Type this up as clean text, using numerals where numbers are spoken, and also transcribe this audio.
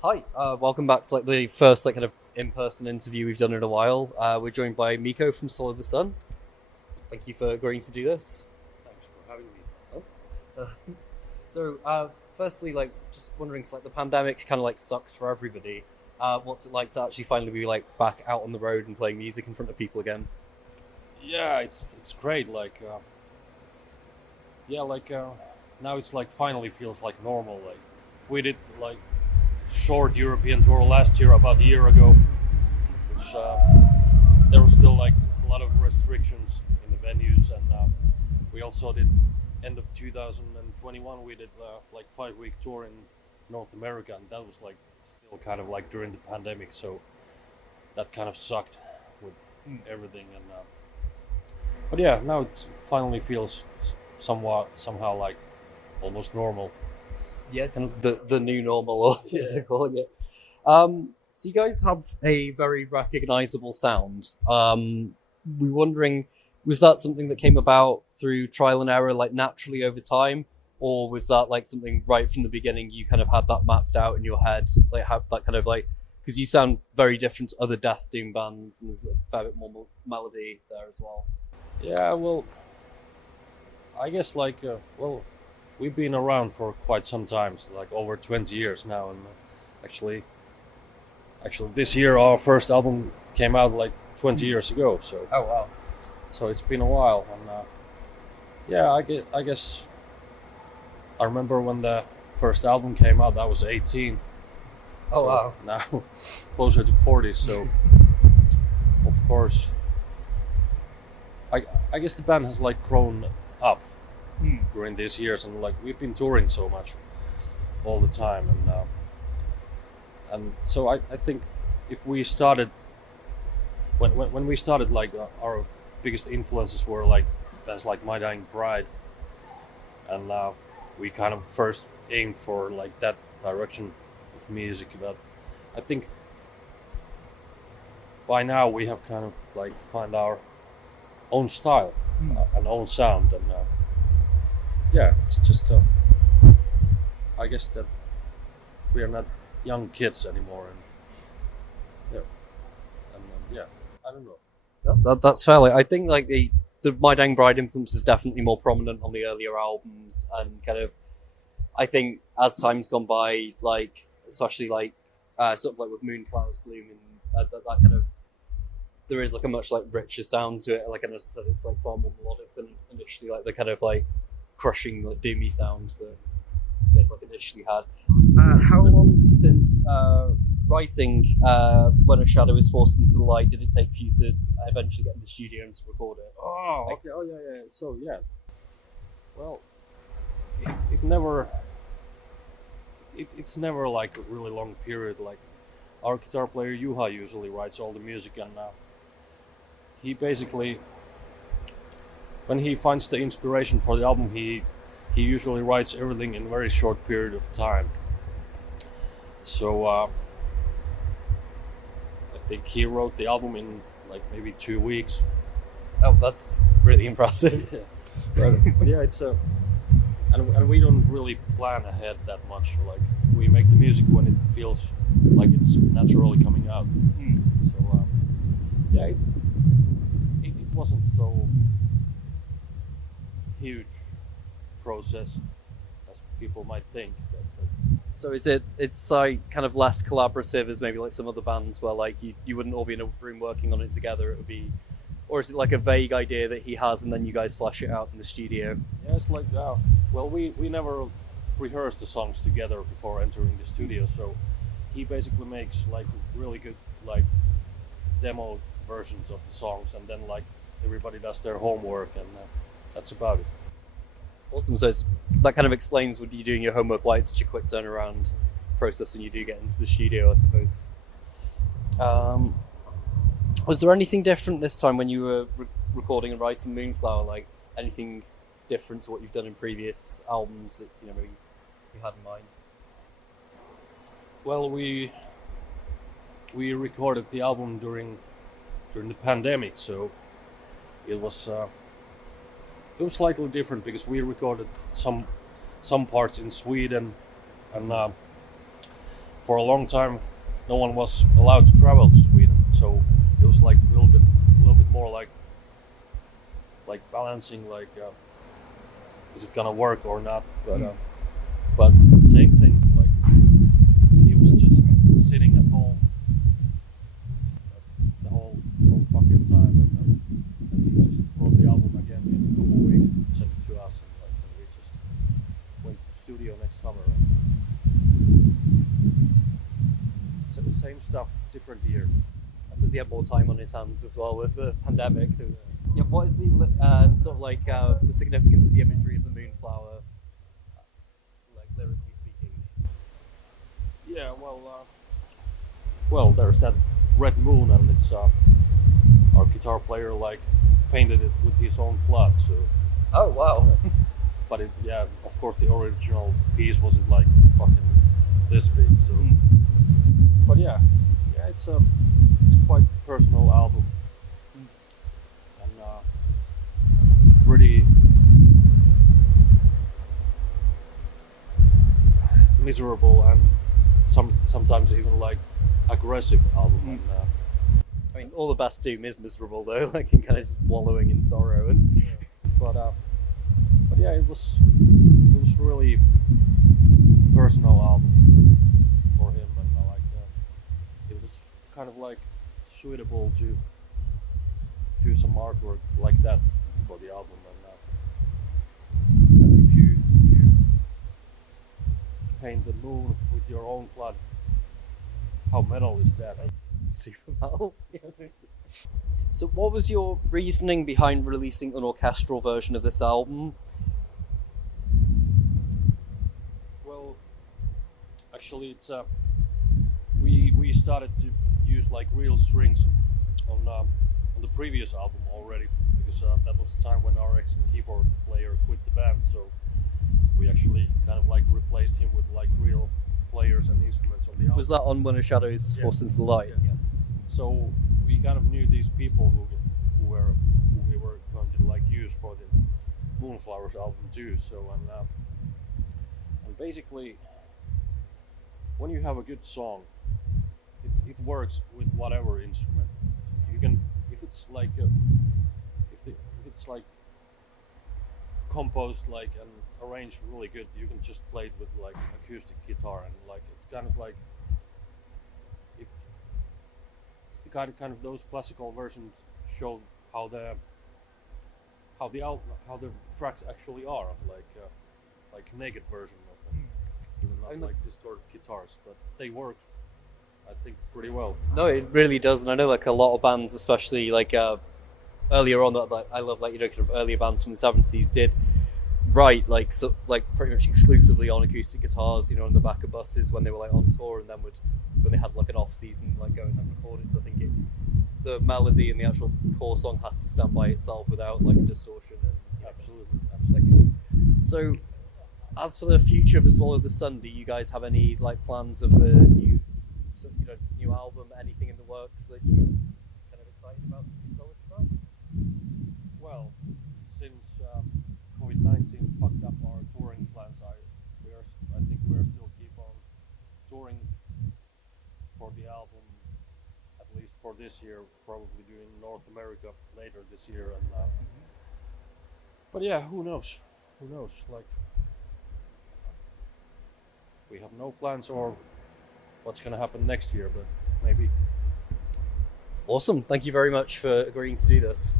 Hi, welcome back to the first kind of in-person interview we've done in a while. We're joined by Mikko from Solar the Sun. Thank you for agreeing to do this. Thanks for having me. Firstly, just wondering, the pandemic kind of sucked for everybody. What's it like to actually finally be back out on the road and playing music in front of people again? Yeah, it's great. Now it's finally feels like normal. We did short European tour last year, about a year ago, which there was still a lot of restrictions in the venues, and we also did end of 2021. We did 5-week tour in North America, and that was still kind of during the pandemic, so that kind of sucked with everything. And but yeah, now it finally feels somehow almost normal. Yeah, kind of the new normal, or as they're calling it. So you guys have a very recognizable sound. We're wondering, was that something that came about through trial and error, naturally over time, or was that something right from the beginning? You kind of had that mapped out in your head, have that kind of because you sound very different to other Death-Doom bands, and there's a fair bit more melody there as well. Yeah, well, I guess we've been around for quite some time, so over 20 years now, and actually this year our first album came out 20 years ago. So oh wow, so it's been a while, and yeah, I guess I remember when the first album came out. I was 18. Oh so wow, now closer to 40. So of course, I guess the band has grown up during these years, and we've been touring so much all the time, and so I think if we started when we started, our biggest influences were bands like My Dying Bride, and we kind of first aimed for that direction of music. But I think by now we have kind of find our own style, an own sound, and yeah, it's just I guess that we are not young kids anymore, and yeah, I don't know. that's fair. I think the My Dang Bride influence is definitely more prominent on the earlier albums, and kind of I think as time's gone by, especially sort of with Moonflowers Bloom, and that kind of there is a much richer sound to it. And I said, it's far more melodic than initially the kind of crushing doomy sound that you guys initially had. How long since writing When a Shadow is Forced into the Light did it take for you to eventually get in the studio and to record it? Oh, okay. Oh, yeah. So yeah, well, it never. It's never a really long period. Our guitar player Juha usually writes all the music, and he basically, when he finds the inspiration for the album, he usually writes everything in a very short period of time. So I think he wrote the album in maybe 2 weeks. Oh, that's really impressive. But yeah, it's and we don't really plan ahead that much. We make the music when it feels like it's naturally coming out. So yeah, it wasn't so huge process as people might think. So it's kind of less collaborative as maybe some other bands where you wouldn't all be in a room working on it together. It would be, or is it a vague idea that he has and then you guys flesh it out in the studio? Yeah, it's well, we never rehearsed the songs together before entering the studio, so he basically makes really good demo versions of the songs, and then everybody does their homework, and that's about it. Awesome. So that kind of explains with you doing your homework why it's such a quick turnaround process when you do get into the studio, I suppose. Was there anything different this time when you were recording and writing Moonflower? Anything different to what you've done in previous albums that maybe you had in mind? Well, we recorded the album during the pandemic, so it was slightly different because we recorded some parts in Sweden, and for a long time, no one was allowed to travel to Sweden, so it was like a little bit more like balancing, like is it gonna work or not? But same thing, like he was just sitting at home the whole fucking time, and he just wrote the album again in a couple of weeks and sent it to us, and we just went to the studio next summer. So the same stuff, different year. I suppose he had more time on his hands as well with the pandemic. Yeah, what is the sort of like the significance of the imagery of the moonflower, like lyrically speaking? Yeah, well, there's that red moon, and it's our guitar player like painted it with his own blood. So, oh wow! But of course, the original piece wasn't like fucking this big. So, but yeah, it's quite a personal album, and it's pretty miserable and sometimes even like aggressive album. And, I mean, all the best Doom is miserable though, like in kind of just wallowing in sorrow. And but yeah, it was really personal album for him, and it was kind of like suitable to do some artwork like that for the album. And if you paint the moon with your own blood, how metal is that? That's super metal. So what was your reasoning behind releasing an orchestral version of this album? Well, actually, it's we started to use like real strings on the previous album already, because that was the time when our ex-keyboard player quit the band, so we actually kind of like replaced him with like real players and instruments on the album. Was that on One of Shadows, Yeah. Forces the Light? Yeah. So we kind of knew these people who we were going to like use for the Moonflowers album too. So and basically, when you have a good song, it works with whatever instrument. If it's like composed like and arranged really good, you can just play it with like acoustic guitar, and like it's kind of like it's the kind of those classical versions show how the tracks actually are, like naked version of them. So they're not like distorted guitars, but they work, I think, pretty well. No, it really does, and I know like a lot of bands, especially like earlier on, that I love, like, you know, kind of earlier bands from the 70s did write like pretty much exclusively on acoustic guitars, you know, on the back of buses when they were like on tour, and then when they had like an off season, like go and then record it. So I think the melody and the actual core song has to stand by itself without like distortion. And Absolutely. So, as for the future for Swallow the Sun, do you guys have any like plans of a new album, anything in the works that you kind of excited about that you can tell us about? Well, since COVID-19 fucked up our touring plans, I think we're still keep on touring for the album, at least for this year. Probably doing North America later this year, and but yeah, who knows? Like, we have no plans or what's gonna happen next year, but maybe. Awesome! Thank you very much for agreeing to do this.